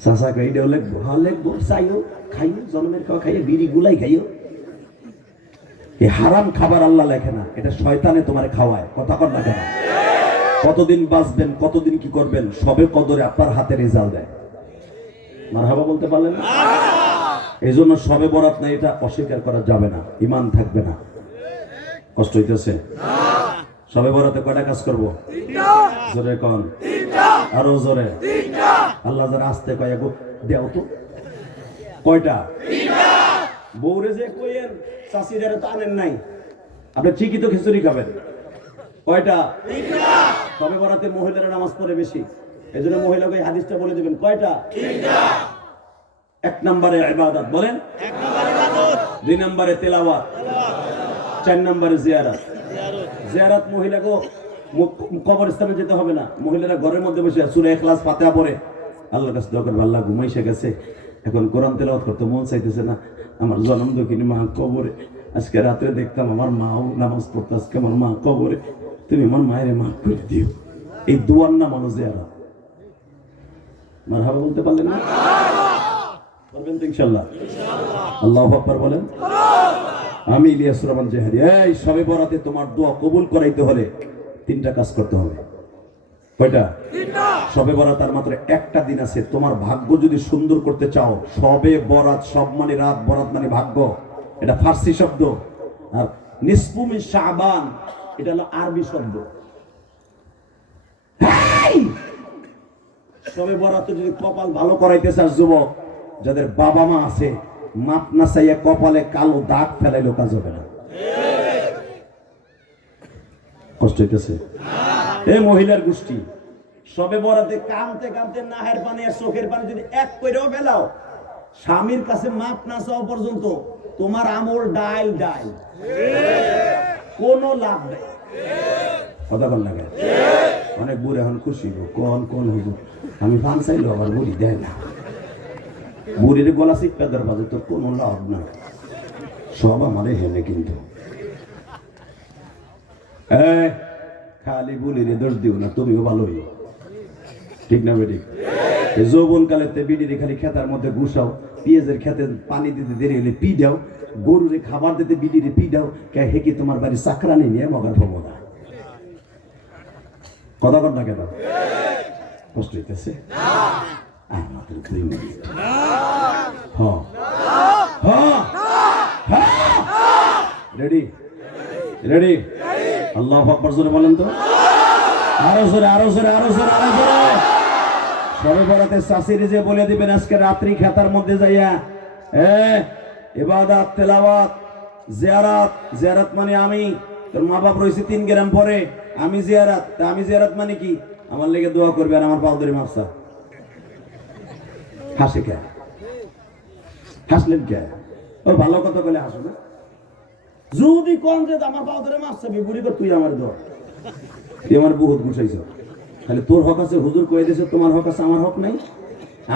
চাষা খাইলেও লেখবো, হ্যাঁ লেখবো, চাইও খাইও, জন্মের খাওয়া খাইও, বিড়ি গুলাই খাইও। এই হারাম খাবার আল্লাহ লেখে না, এটা শয়তানে তোমার খাওয়ায়, কথা কর না কেন? কতদিন বাঁচবেন, কতদিন কি করবেন, সবে কদরে আপনার হাতে রেজাল্ট দেয়। মারহাবা বলতে পারলেন না? এই জন্য সবে বরাত না, এটা অস্বীকার করা যাবে না, ইমান থাকবে না। কষ্ট হইতেছে? সবে বরাতে কয়টা কাজ করবো? জোরে কন, আরো জোরে। আল্লাহ যারা আসতে কয় দেও তো কয়টা? বউরে যে কইেন চাষিদারে তো আনেন নাই, আপনি ঠিকই তো খিচুড়ি খাবেন। কয়টা? সবে বরাতে মহিলারা নামাজ পড়ে বেশি, এই জন্য মহিলাকে হাদিসটা বলে দিবেন। কয়টা? এক নম্বরে ইবাদত, বলেন। দুই নম্বরে তেলাওয়াত, চার নম্বরে জিয়ারত। জিয়ারত মহিলাকে কবরস্থানে যেতে হবে না, মহিলারা ঘরের মধ্যে বসে সূরা ইখলাস ফাতিহা পড়ে আল্লাহর কাছে দোয়া করবে, আল্লাহ ঘুমাইছে গেছে, এখন কোরআন তেলাওয়াত করতে মন চাইতেছে না, আমার জনম দুঃখিনী মা কবরে, আজকে রাতে দেখতাম আমার মাও নামাজ পড়তো, আজকে আমার মা কবরে, তুমি আমার মায়ের মাফ করে দিও। এই দুয়ার নাম হলো জিয়ারত। মারহাবা বলতে পারলেন না? পারবেন তো ইনশাআল্লাহ? আল্লাহু আকবার বলেন। আমি ইলিয়াস রহমান জাহারি। এই সবে বরাতে তোমার দোয়া কবুল করাইতে হলে তিনটা কাজ করতে হবে। কয়টা? সবে বরাত আর মাত্র একটা দিন আছে, তোমার ভাগ্য যদি সুন্দর করতে চাও, সবে বরাত, সব মানে রাত, বরাত মানে ভাগ্য, এটা ফার্সি শব্দ। আর নিসফু মিন শাবান এটা হলো আরবি শব্দ। সবে বরাতে যদি কপাল ভালো করাইতে চাস যুবক, যাদের বাবা মা আছে, মাপ না চাইয়া কপালে কালো দাগ ফেলাইলো কাজ হবে না। কষ্ট হইতেছে? এই মহিলার গোষ্ঠী সবে বরাতে কামতে কামতে নাহের পানি আর চোখের পানি যদি এক কইরাও ফেলাও, স্বামীর কাছে মাপ না চাওয়া পর্যন্ত তোমার আমল ডাইল ডাইল, কোনো লাভ নেই। কথা বল লাগে। অনেক বুড়ি এখন খুশি কোন হইব, আমি ফান চাইলো আবার বুড়ি দেয় না, বুড়ির গলা চিপা দেওয়ার বাজে তো কোনো লাভ না, সব আমারে হেলে। কিন্তু খালি বুড়িরে দোষ দিও না, তুমিও ভালো হইও, ঠিক না বেটি? যৌবন কালেতে বিড়িরে খালি খেতার মধ্যে ঘুষাও, পেঁয়াজের খেতে পানি দিতে দেরি হলে পি দাও, গরুরে খাবার দিতে বিড়িরে পি দাও, কে হেকি তোমার বাড়ি চাকরানি নিয়ে মগার পাবো না। কথা কর না কেন? কষ্ট হইতেছে? আর মাত্র 2 মিনিট। Ready ready? আল্লাহু আকবার জোরে বলেন তো, আরো জোরে, আরো জোরে, আরো জোরে, আরো জোরে। সবে বরাতে চাষিরে যে বলে দিবেন আজকে রাত্রি খেতার মধ্যে যাইয়া ইবাদত, তেলাওয়াত, জিয়ারত। জিয়ারত মানে আমি, তোর মা বাপ রয়েছে 3 গ্রাম পরে, আমি জিয়ারত। তা আমি জিয়ারত মানে কি? আমার লেগে দোয়া করবে আর আমার পাও ধরে মাপসা। হাসে কে? হাসলেন কে? ও ভালো কথা বলে হাসো না। যদি কোন যে আমার পাও ধরে মাপসা বিবুরি কর, তুই আমার দোয়া, তুই আমার বহুত গুছাইছ, খালি তোর হক আছে, হুজুর কয়ে দিয়েছে তোমার হক আছে, আমার হক নাই।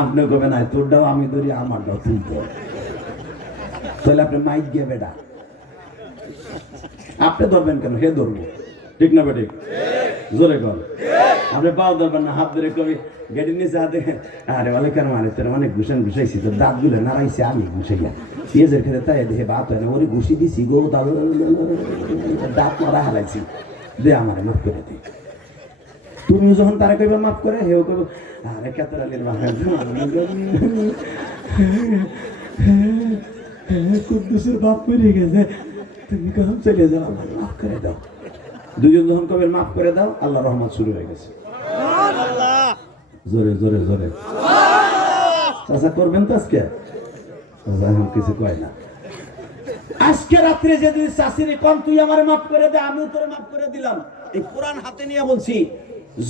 আপনি কবে নাই তোরটাও আমি ধরি, আমারটাও তুই ধর, তাহলে আপনি মাইক গিয়ে বেটা আপনি ধরবেন কেন? হে ধরবো, ঠিক না বেটি? জোরে কর। আপনি পাও ধরবেন না, হাত ধরে কবি গেটির নিচে হাতে, আরে বলে কেন মানে তোর অনেক ঘুষান ঘুষাইছি, তোর দাঁত গুলো নাড়াইছে আমি ঘুষাইয়া, পেঁয়াজের খেতে তাই দেখে ভাত হয় না, ওরে ঘুষি দিছি গো, দাঁত মারা হারাইছি, দে আমারে মাফ করে দে। তুমি যখন তারা কইবা মাফ করে, হেও কইব আরে কেতরালির কুদ্দুসের বাপ মরে গেছে, তুমি কখন চলে যাও, আমার মাফ করে দাও। দুজন যখন কবে মাফ করে দাও, আল্লাহ রহমত শুরু হয়ে গেছে। জোরে জোরে জোরে চাচা করবেন তো আজকে? কিছু কয় না। আজকে রাত্রে যে তুই চাষিরে কম তুই আমার মাফ করে দে, আমিও তোরে মাফ করে দিলাম। এই কোরআন হাতে নিয়ে বলছি,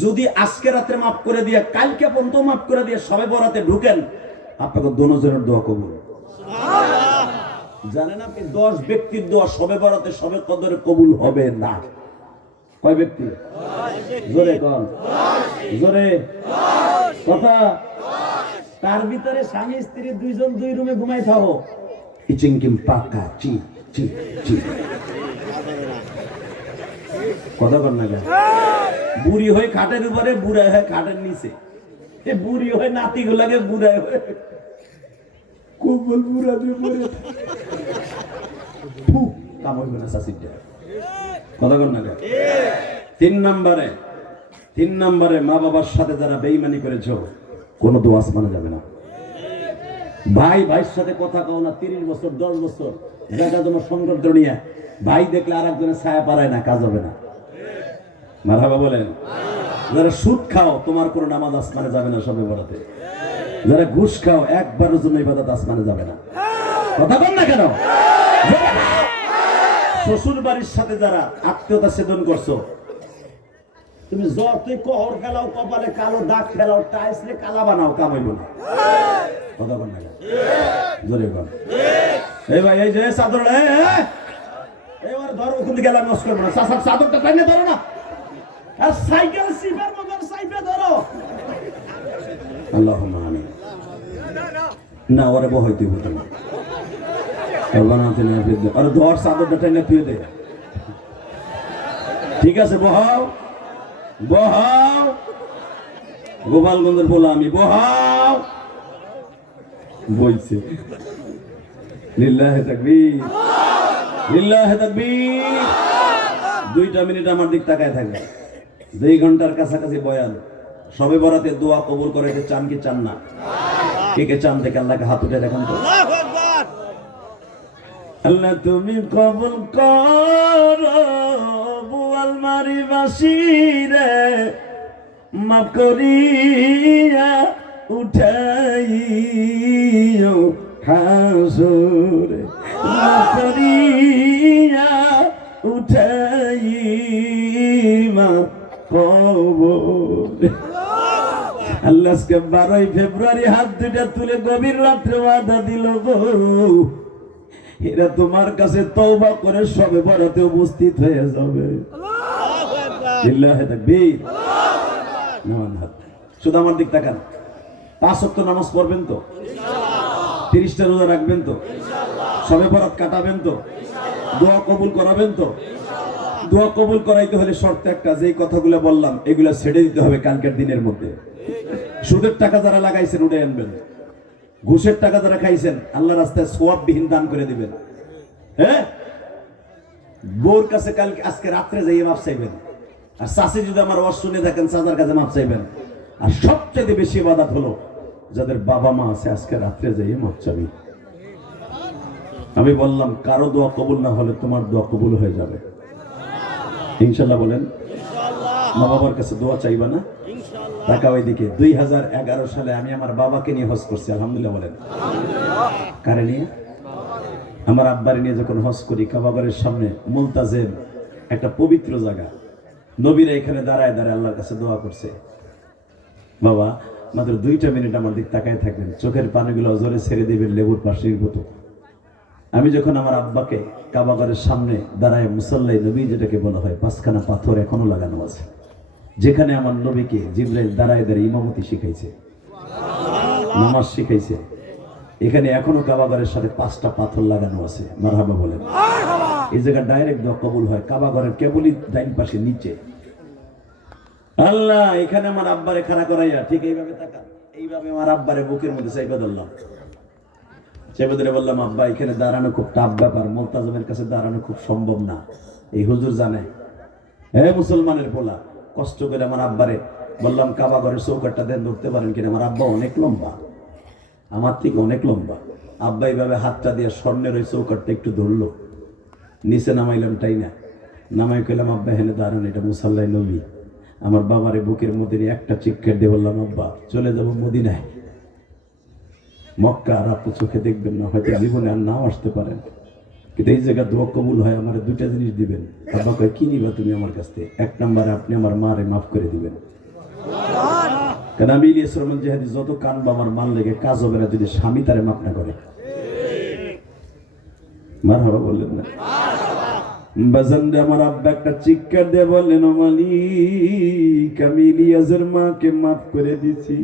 যদি আজকে রাত্রে মাফ করে দিয়ে কালকে পর্যন্ত মাফ করে দিয়ে সবে বরাতে ঢুকেন, আপনাকে দোনোজনের দোয়া কবুল। জানেন আপনি 10 ব্যক্তির দোয়া সবে বরাতে সবে কদরে কবুল হবে না। কয় ব্যক্তি? জোরে কন, জোরে কথা। তার ভিতরে স্বামী স্ত্রী দুইজন দুই রুমে ঘুমাই থাকো, ইচিংকিম পাকা চি চি চি, কথা কন না কেন? বুড়ি হয়ে খাটের উপরে, বুড়া হয়ে খাটের নিচে, এ বুড়ি হয়ে নাতি গুলাকে বুড়া হয়ে কবল বুড়া দিয়ে পড়ে ফু কাম হইবে না শাসিটা, কথা কন না কেন? 3 নম্বরে মা বাবার সাথে যারা বেঈমানি করেছো, কোনো দোয়া আসমানে যাবে না। ভাই ভাইয়ের সাথে কথা কও না, 30 বছর 10 বছর জায়গা তোমার সংকট নিয়ে, ভাই দেখলে আর একজনের ছায়া পারায় না, কাজ হবে না। মারহাবা বলেন। যারা সুদ খাও, তোমার কোনো নামাজ আসমানে যাবে না সবে বরাতে। যারা ঘুষ খাও, একবারের জন্য ইবাদত আসমানে যাবে না। কথা বল না কেন? শ্বশুর বাড়ির সাথে যারা আত্মীয়তা সেদন করছো, তুমি যতই কহর খেলাও, কপালে কালো দাগ খেলাও, টাইসলে কালা বানাও, কামাইব না। কথা বল না কেন? জোরে বল। এই ভাই, এই যে চাদর, এবার ধরো, ওখান থেকে গেলাম নষ্ট করবো না, চাদরটা টাইনে ধরো না, আর সাইকেল সিপের মতন সাইপে ধরো। আল্লাহুম্মা আমিন। না ওরে বহাইতে হতো না, বানাতে না ফিরে দে, আরে ধর চাদরটা টাইনে ফিরে দে। ঠিক আছে, বহাও বহাও, গোপালগঞ্জের বলা আমি, বহাও বলছে। লিল্লাহি তাকবীর, লিল্লাহি তাকবীর। 2 মিনিট আমার দিক তাকায় থাকবে। 2 ঘন্টার কাছাকাছি বয়ান, সবে বরাতে দোয়া কবুল করাইতে চান কি চান না? কে কে চান দেখে আল্লাহকে হাত উঠে দেখান তো। আল্লাহ তুমি কবুল করো বোয়ালমারি বাসিরে, মাফ করিয়া উঠাইও হাসুরে, মাফ করিয়া উঠাইমা কবরে। আল্লাহ আজকে 12 ফেব্রুয়ারি হাত দুটা তুলে গভীর রাত্রে ওয়াদা দিল, গো এরা তোমার কাছে তওবা করে সবে বরাতে উপস্থিত হয়ে যাবে। লিল্লাহি তাকবীর। নামান হাত, শুধু আমার দিক তাকান। 5 ওয়াক্ত নামাজ পড়বেন তো? 30টা রোজা রাখবেন তো? সবে বরাত কাটাবেন তো? দোয়া কবুল করাবেন তো? দোয়া কবুল করাইতে হলে শর্ত একটা, যেই কথাগুলো বললাম এগুলো ছেড়ে দিতে হবে কালকের দিনের মধ্যে। সুদের টাকা যারা লাগাইছেন উঠে আনবেন, ঘুষের টাকা যারা খাইছেন আল্লাহ রাস্তায় সওয়াববিহীন দান করে দিবেন। হ্যাঁ, বোর কাছে কালকে আজকে রাত্রে যাইয়ে মাপ চাইবেন। আর চাষি যদি আমার ওয়াজ শুনে থাকেন, চাচার কাছে মাপ চাইবেন। আর সবচেয়ে বেশি ইবাদত হলো যাদের বাবা মা আছে, আজকে রাত্রে যাইয়ে মাপ চাবি। আমি বললাম কারো দোয়া কবুল না হলে তোমার দোয়া কবুল হয়ে যাবে ইনশাল্লাহ। বলেন মা বাবার কাছে দোয়া চাইবা না? টাকা ওইদিকে 2011 সালে আমি আমার বাবাকে নিয়ে হজ করছি, আলহামদুলিল্লাহ। বলেন কারে নিয়ে? আমার আব্বারে নিয়ে যখন হজ করি, কাবাগরের সামনে মুলতাজেম, একটা পবিত্র জায়গা, নবীরা এখানে দাঁড়ায় দাঁড়ায় আল্লাহর কাছে দোয়া করছে। বাবা মাত্র 2টা মিনিট আমার দিক তাকায় থাকবেন, চোখের পানিগুলো জোরে ছেড়ে দিবেন লেবুর পাশের মতো। আমি যখন আমার আব্বাকে কাবাগরের সামনে দাঁড়ায়, মুসাল্লাই নবী যেটাকে বলা হয়, 5খানা পাথর এখনো লাগানো আছে, যেখানে আমার নবীকে জিবরাইল দাঁড়ায় দাঁড়িয়ে ইমামতি শিখাইছে, নামাজ শিখাইছে। এখানে এখনো কাবাগরের সাথে 5টা পাথর লাগানো আছে। মারহাবা বলেন। এই জায়গা ডাইরেক্ট দোয়া কবুল হয় কাবাগরের কেবলই ডাইন পাশে নিচে। আল্লাহ এখানে আমার আব্বারে খাড়া করাইয়া, ঠিক এইভাবে তাকান, এইভাবে আমার আব্বারে বুকের মধ্যে চাইবা ধরলাম, চেপে ধরে বললাম, আব্বা এখানে দাঁড়ানো খুব টাফ ব্যাপার, মুলতাজমের কাছে দাঁড়ানো খুব সম্ভব না, এই হুজুর জানে। হ্যাঁ মুসলমানের পোলা, কষ্ট করে আমার আব্বারে বললাম কাবাগরের চৌকাটটা দেন, ধরতে পারেন কিনা। আমার আব্বা অনেক লম্বা, আমার থেকে অনেক লম্বা। আব্বা এইভাবে হাতটা দিয়ে স্বর্ণের ওই চৌকাটটা একটু ধরলো, নিচে নামাইলাম, তাই না নামাই কইলাম, আব্বা হেনে দাঁড়ান, এটা মুসাল্লাই নবী। আমার বাবারে বুকের মধ্যে নিয়ে একটা চিৎকার দিয়ে বললাম, আব্বা চলে যাবো মদিনায়। মক্কা আর আপনি চোখে দেখবেন না, হয়তো জীবনে আর নাও আসতে পারেন, কিন্তু এই জায়গায় দোয়া কবুল হয়। আমার দুইটা জিনিস দিবেন। আব্বা কয় কি নিবা তুমি আমার কাছ থেকে? এক নম্বরে আপনি আমার মারে মাফ করে দিবেন, কারণ আমি ইলিয়াস রহমান জিহাদি যত কানবা আমার মান লেগে কাজ হবে না যদি স্বামী তারে মাফ না করে। মারহাবা বললেন না? বাজানরে আমার আব্বা একটা চিৎকার দিয়ে বললেন, ও মালিক আমি ইলিয়াসের মাকে মাফ করে দিছি।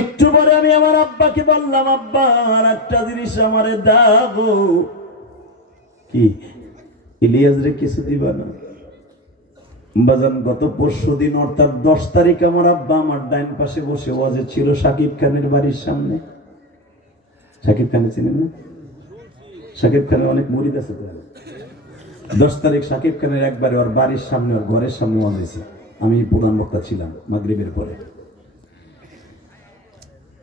একটু পরে আমি আমার আব্বাকে বললাম, আব্বা আর একটা জিনিস আমারে দাও। কি? ইলিয়াসরে কিছু দিবা না? বাজান গত পরশুদিন অর্থাৎ 10 তারিখ আমার আব্বা আমার ডাইন পাশে বসে ওয়াজে ছিল সাকিব খানের বাড়ির সামনে। সাকিব খান চিনেন না? সাকিব খানের অনেক মুরিদ আছে তো। 10 তারিখ সাকিব খানের একবারে ওর বাড়ির সামনে ওর ঘরের সামনে ওয়াজ হয়েছে। আমি প্রধান বক্তা ছিলাম মাগরিবের পরে।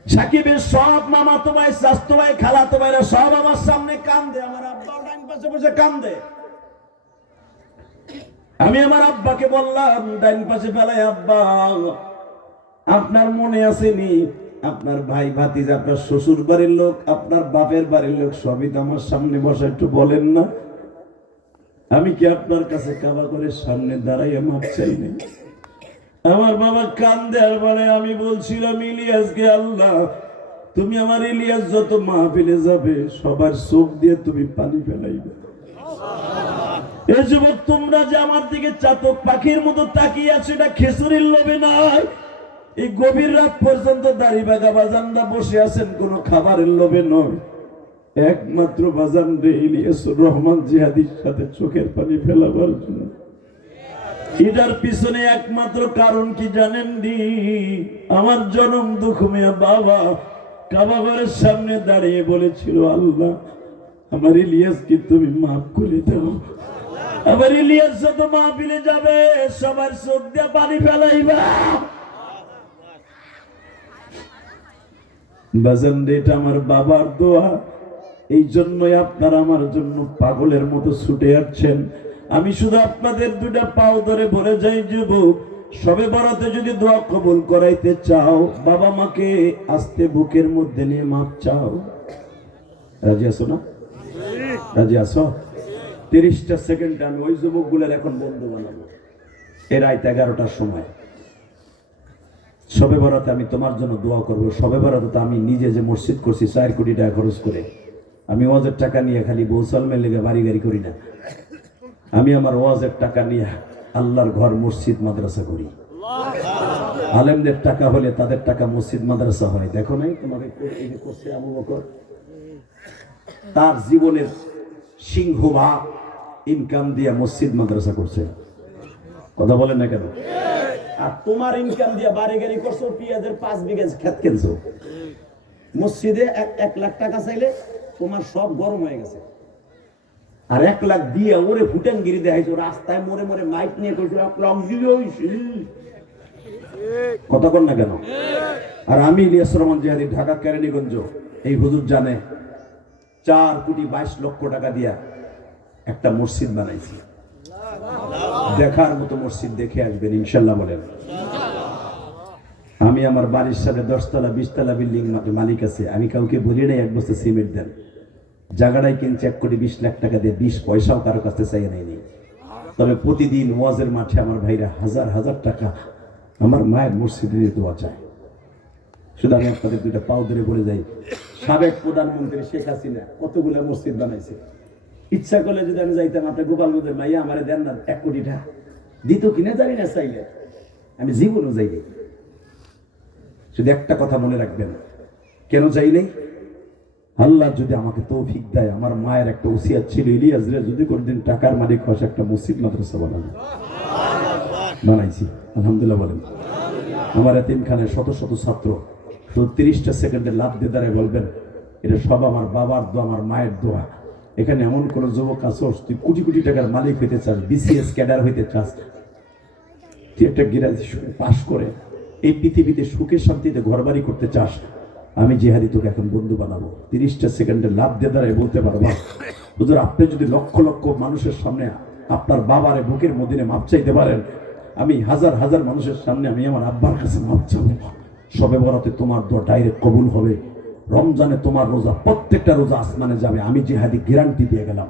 সাকিবের সব মামাতো ভাই, চাচাতো ভাই, খালাতো ভাইরা সব আমার সামনে কান্দে, আমার আব্বা ডাইন পাশে বসে কান্দে। আমি আমার আব্বাকে বললাম ডাইন পাশে ফেলাই, আব্বা আপনার মনে আসেনি আপনার ভাই ভাতিজা, আপনার শ্বশুর বাড়ির লোক, আপনার বাপের বাড়ির লোক সবই তো আমার সামনে বসে, একটু বলেন না আমি কি আপনার কাছে কাবা করে সামনে দাঁড়াইয়া মাপ চাই নাই? আমার বাবা কান্দে আর বলে, আমি বলছিলাম ইলিয়াসকে, আল্লাহ তুমি আমার ইলিয়াস যত মাহফিলে যাবে সবার চোখ দিয়ে তুমি পানি ফেলাইবে। এই যুবক তোমরা যে আমার দিকে চাতক পাখির মতো তাকিয়ে আছো, এটা খেসুরির লোভে নয়। এই গভীর রাত পর্যন্ত দাড়ি বাগা বাজানরা বসে আছেন কোন খাবারের লোভে নয়, একমাত্র বাজান রে ইলিয়াসুর রহমান জিহাদির সাথে চোখের পানি ফেলাবার জন্য। এটার পিছনে একমাত্র কারণ কি জানেন দি? আমার জনম দুঃখ মিয়া বাবা কাবা ঘরের সামনে দাঁড়িয়ে বলেছিল, আল্লাহ আমার ইলিয়াসকে তুমি মাফ করে দাও। আবার ইলিয়াস যত মাহফিলে যাবে সবার চোখ দিয়ে পানি ফেলাইবা। বাজান এটা আমার বাবার দোয়া, এই জন্যই আপনারা আমার জন্য পাগলের মতো ছুটে যাচ্ছেন। আমি শুধু আপনাদের দুটা পাও ধরে বলে যাই, যুবক সবে বরাতে যদি দোয়া কবুল করাইতে চাও, বাবা মাকে আস্তে বুকের মধ্যে নিয়ে মাপ চাও। রাজি আছো না? রাজি আছো? 30টা সেকেন্ডে আমি ওই যুবকগুলোর এখন বন্ধু বানাবো। এর রাত 11টার সময় সবে বরাতে আমি তোমার জন্য দোয়া করবো। সবে বরাতে তো আমি নিজে যে মসজিদ করছি 4 কোটি টাকা খরচ করে, আমি ওয়াজের টাকা নিয়ে খালি বৌসালমের লেগে বাড়ি গাড়ি করি না, আমি আমার ওয়াজের টাকা নিয়ে আল্লাহর ঘর মসজিদ মাদ্রাসা করি। আলেমদের টাকা হলে তাদের টাকা মসজিদ মাদ্রাসা হয়। দেখো নাই তোমাকে করছে আবু বকর, তার জীবনের সিংহভাগ ইনকাম দিয়ে মসজিদ মাদ্রাসা করছে। কথা বলেন না কেন? আর তোমার ইনকাম দিয়ে বাড়ি গাড়ি করছো, পেঁয়াজের 5 বিঘা ক্ষেত কিনছো, মসজিদে 1 লাখ টাকা চাইলে তোমার সব গরম হয়ে গেছে। আর 1 লাখ দিয়ে ওরে ফুটানগিরি দেখাইছো, রাস্তায় মোড়ে মোড়ে মাইক নিয়ে কইছো 1 লাখ দিয়ে হইছে। কথা বল না কেন? আর আমি ইলিয়াস রহমান জিহাদি ঢাকা কেরানীগঞ্জ, এই হুজুর জানে 4 কোটি 22 লক্ষ টাকা দিয়া একটা মসজিদ বানাইছি। দেখার মতো মসজিদ, দেখে আসবেন ইনশাল্লাহ। বলেন আমি আমার বাড়ির সামনে 10 তলা 20 তলা বিল্ডিং মালিক আছে, আমি কাউকে বলি নাই 1 বস্তা সিমেন্ট দেন। জায়গাটাই কিনছে 1 কোটি 20 লাখ টাকা দিয়ে, 20 পয়সাও কারো কাছে চাই নেয়নি। তবে প্রতিদিন ওয়াজের মাঠে আমার ভাইরা হাজার হাজার টাকা আমার মায়ের মসজিদে দিয়ে দোয়া চায়। শুধু আমি আপনাদের দুইটা পাও ধরে বলে যাই, সাবেক প্রধানমন্ত্রী শেখ হাসিনা কতগুলো মসজিদ বানাইছে। ইচ্ছা করলে যদি আমি যাইতাম, আপনার গোপালগঞ্জের মাইয়া আমারে দেন না 1 কোটি টাকা দিত কিনা জানি না, চাইলে আমি জীবনও যাইনি। শুধু একটা কথা মনে রাখবেন, কেন যাই নাই? আল্লাহ যদি আমাকে তৌফিক দেয়, আমার মায়ের একটা ওসিয়াত ছিল, ইলিয়াস রে যদি কোনদিন টাকার মালিক হস একটা মসজিদ মাদ্রাসা বানানো, বানাইছি আলহামদুলিল্লাহ। বলেন আমার এতিমখানায় শত শত ছাত্র, শুধু 30টা সেকেন্ডে লাভ দিয়ে দাঁড়ায় বলবেন এটা সব আমার বাবার দোয়া, আমার মায়ের দোয়া। এখানে এমন কোন যুবক আছে তুই কোটি কোটি টাকার মালিক হইতে চাস, বিসিএস ক্যাডার হইতে চাস, তুই একটা গ্রাজুয়েশন পাস করে এই পৃথিবীতে সুখে শান্তিতে ঘরবাড়ি করতে চাস, আমি জিহাদি তোকে এখন বন্ধু বানাবো। 30টা সেকেন্ডে লাভ দিয়ে দাঁড়ায় বলতে পারবো, হুজুর আপনি যদি লক্ষ লক্ষ মানুষের সামনে আপনার বাবারে বুকের মদিনে মাপ চাইতে পারেন, আমি হাজার হাজার মানুষের সামনে আমি আমার আব্বার কাছে মাপ চাবো। সবে বরাতে তোমার দোয়া ডাইরেক্ট কবুল হবে। রমজানে তোমার রোজা, প্রত্যেকটা রোজা আসমানে যাবে, আমি জিহাদি গ্যারান্টি দিয়ে গেলাম।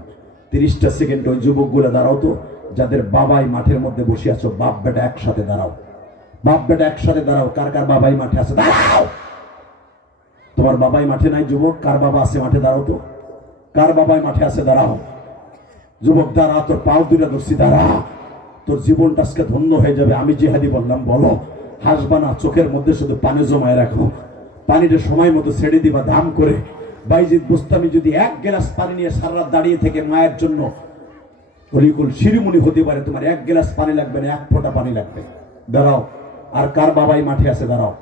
30টা সেকেন্ড ওই যুবকগুলো দাঁড়াও তো, যাদের বাবাই মাঠের মধ্যে বসে আছো, বাপ বেটা একসাথে দাঁড়াও, বাপ বেটা একসাথে দাঁড়াও। কার কার বাবাই মাঠে আছে দাঁড়াও। তোমার বাবাই মাঠে নাই যুবক, কার বাবা আছে মাঠে দাঁড়াও তো, কার বাবাই মাঠে আছে দাঁড়াও। যুবক দাঁড়া, তোর পাও দুইটা ধরছি, দাঁড়া, তোর জীবনটা আজকে ধন্য হয়ে যাবে। আমি জিহাদি বললাম, বলো। হাসবা না, চোখের মধ্যে শুধু পানি জমায় রাখো, পানিটা সময় মতো ছেড়ে দিবা দাম করে। বাইজিদ বুস্তামি যদি 1 গ্লাস পানি নিয়ে সারা রাত দাঁড়িয়ে থেকে মায়ের জন্য হরিকুল শিরোমণি হতে পারে, তোমার 1 গ্লাস পানি লাগবে না, 1 ফোঁটা পানি লাগবে। দাঁড়াও। আর কার বাবাই মাঠে আছে দাঁড়াও,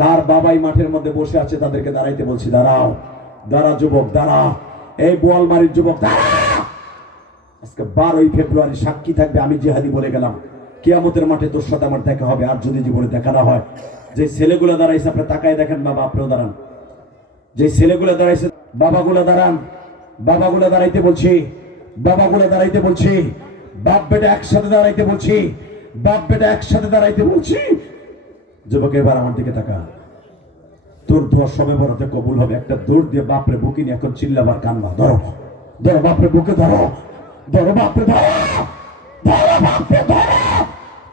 কার বাবাই মাঠের মধ্যে বসে আছে তাদেরকে দাঁড়াইতে বলছি, দাঁড়াও। দাঁড়া যুবক, দাঁড়া। এই বোয়ালমারির যুবক দাঁড়া। আজকে 12ই ফেব্রুয়ারি সাক্ষী থাকবে, আমি জিহাদি বলে গেলাম, কিয়ামতের মাঠে তোর সাথে আমার দেখা হবে। আর যদি জীবনে দেখা না হয়, যে ছেলেগুলো দাঁড়াইছে আপনি তাকায় দেখেন, বাবা আপনিও দাঁড়ান। যে ছেলেগুলো দাঁড়াইছে, বাবাগুলো দাঁড়ান, বাবাগুলো দাঁড়াইতে বলছি, বাবাগুলো দাঁড়াইতে বলছি, বাপ বেটা একসাথে দাঁড়াইতে বলছি, বাপ বেটা একসাথে দাঁড়াইতে বলছি। যুবক এবার আমার দিকে তাকা, তোর দোয়া সবে বরাতে কবুল হবে। একটা দৌড় দিয়ে বাপরে বুকে নিয়ে এখন চিল্লাবার কান্না, ধরো ধরো বাপরে বুকে ধরো, ধরো বাপরে ধরো, ধরো বাপরে ধরো।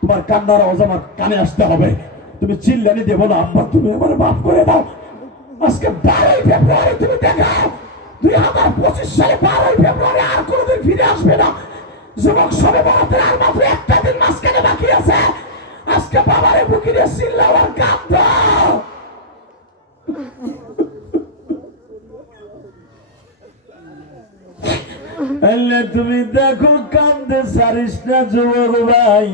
তোমার কান্নার আওয়াজ আমার কানে আসতে হবে। তুমি চিল্লানি দিয়ে বলো, আব্বা তুমি আমার মাফ করে দাও। আজকে 12ই ফেব্রুয়ারি তুমি দেখাও, 2025 সালে 12ই ফেব্রুয়ারি আর কোনোদিন ফিরে আসবে না। যুবক সবে বরাতের আর মাত্র একটা দিন মাঝখানে বাকি আছে। আজকে বাবারে বুকে নিয়ে চিল্লাও আর কাঁদো। আল্লাহ তুমি দেখো, কান্দে সারিস না যুবক ভাই,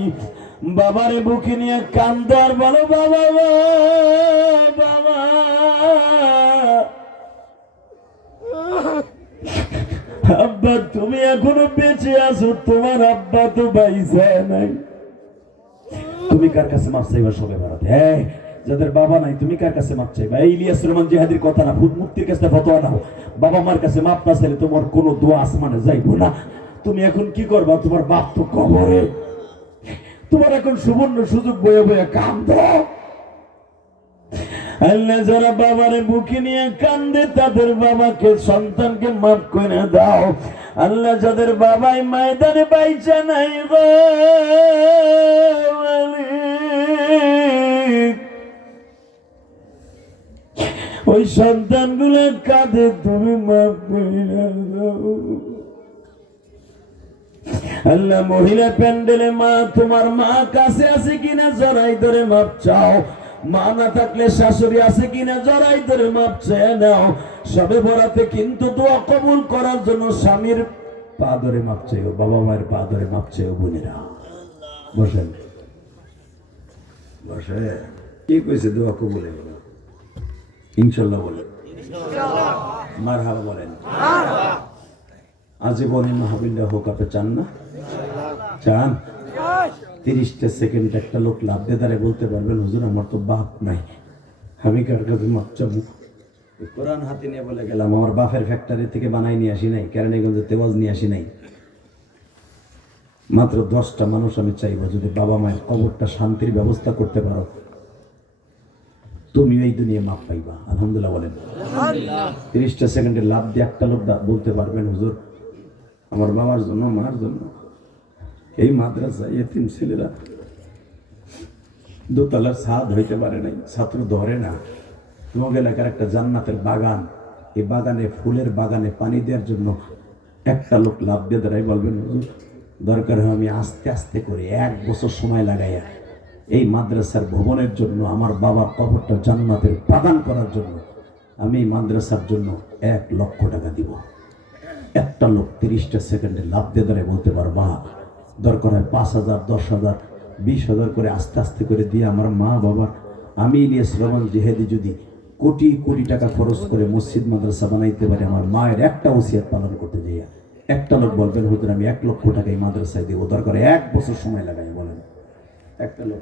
বাবারে বুকে নিয়ে কান্দো আর বলো, বাবা বাবা। আব্বা তুমি এখনো বেঁচে আছো, তোমার আব্বা তো বাইসা নাই। তুমি কার কাছে মাপ চাইবা সবে বরাতে? হ্যাঁ, যাদের বাবা নাই তুমি কার কাছে মাপ চাইবা? এই ইলিয়াস রহমান জিহাদির কথা না, ভূত মুক্তির কাছে ফতোয়া নাও। বাবা মার কাছে মাপ না চাইলে তোমার কোনো দোয়া আসমানে যাইবো না। তুমি এখন কি করবা? তোমার বাপ তো কবরে, তোমার এখন সুবর্ণ সুযোগ বয়ে বয়ে কান্দো। আল্লাহ যারা বাবারে বুকে নিয়ে কান্দে তাদের বাবাকে, সন্তানকে মাফ করে দাও। আল্লাহ যাদের বাবাই ময়দানে বাইচা নাই গো মালিক, ওই সন্তানগুলো কাঁদে, তুমি মাফ করে দাও। আল্লাহ মহিলা প্যান্ডেলে মা, তোমার মা কাছে আছে কিনা জড়াই ধরে মাপ চাও। মা না থাকলে শাশুড়ি আছে কিনা জড়াই ধরে মাপ চেয়ে নাও। সবে বরাতে কিন্তু দোয়া কবুল করার জন্য স্বামীর পা ধরে মাপ চাইও, বাবা মায়ের পা ধরে মাপ চাইও। বোনেরা বসেন, বসে। কি কইছে দোয়া কবুল হবে না? ইনশাল্লাহ বলেন, মারহাবা বলেন। আজীবন মাহবিল্লাহ হোক, আপনি চান না? চান? 30টা সেকেন্ড একটা লোক লাভ দিয়ে দাঁড়িয়ে বলতে পারবেন, হুজুর আমার তো বাপ নাই, আমি কার কাছে মাপ চাবো? কোরআন হাতে নিয়ে বলে গেলাম, আমার বাপের ফ্যাক্টরি থেকে বানাই নিয়ে আসি নাই, কেরানীগঞ্জে তেওয়াজ নিয়ে আসি নাই। মাত্র 10টা মানুষ আমি চাইবো, যদি বাবা মায়ের কবরটা শান্তির ব্যবস্থা করতে পারো, তুমি এই দুনিয়া মাপ পাইবা। আলহামদুলিল্লাহ বলেন। 30টা সেকেন্ডে লাভ দিয়ে একটা লোক বলতে পারবেন, হুজুর আমার বাবার জন্য, মার জন্য এই মাদ্রাসা এতিম ছেলেরা দোতলার ছাদ হইতে পারে নাই, ছাত্র ধরে না। তোমাকে এলাকার একটা জান্নাতের বাগান, এই বাগানে, ফুলের বাগানে পানি দেওয়ার জন্য একটা লোক লাভ দিয়ে দাঁড়াই বলবেন, হুজুর দরকার হয় আমি আস্তে আস্তে করে 1 বছর সময় লাগাইয়া এই মাদ্রাসার ভবনের জন্য, আমার বাবার কবরটা জান্নাতের বাগান করার জন্য আমি এই মাদ্রাসার জন্য 1 লক্ষ টাকা দিব। একটা লোক 30টা সেকেন্ডে লাভ দিয়ে দাঁড়ায় বলতে পারবা, দরকার হয় 5,000, 10,000, 20,000 করে আস্তে আস্তে করে দিয়ে আমার মা বাবার, আমি ইলিয়াস রহমান জিহাদি যদি কোটি কোটি টাকা খরচ করে মসজিদ মাদ্রাসা বানাইতে পারি, আমার মায়ের একটা ওসিয়াত পালন করতে যাইয়া একটা লোক বলবেন, হুজুর আমি 1 লক্ষ টাকা এই মাদ্রাসায় দেবো, দরকার 1 বছর সময় লাগাই। বলেন একটা লোক।